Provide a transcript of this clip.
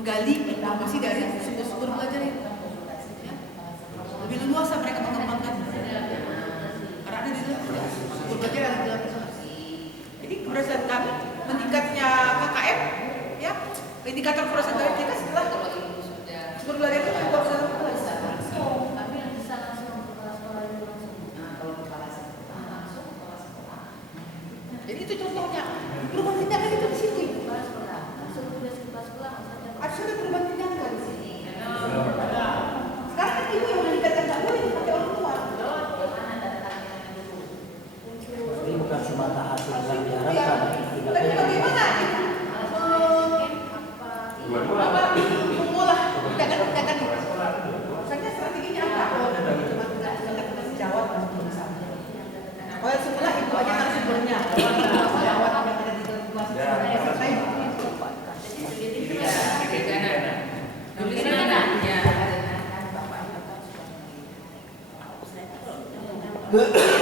menggali informasi dari sumber-sumber belajar itu. Ya. Lebih leluasa mereka mengembangkan. Karena ada di dalam sumber belajar ada di dalam sana. Jadi keberhasilan kami meningkatnya KKM, ya, indikator keberhasilan dari kita setelah sumber belajar itu keberhasilan kelas. Tapi yang bisa langsung ke sekolah itu langsung. Nah, kalau ke kelas langsung ke sekolah. Jadi itu contohnya. Perubahan tindakan itu di sini. Kepala sekolah langsung tugas kepala sekolah maksudnya. Ada perubahan tindakan di sini. Sekarang kan ibu yang meningkatkan tak boleh dipakai orang tua. Ini bukan semata hasil yang diharapkan. Tapi bagaimana mengolah tindakan-tindakan itu? Misalnya strateginya apa? Jawab oh yang sebelah itu aja narasumbernya. Jawab yang ada di dalam kelas. Jadi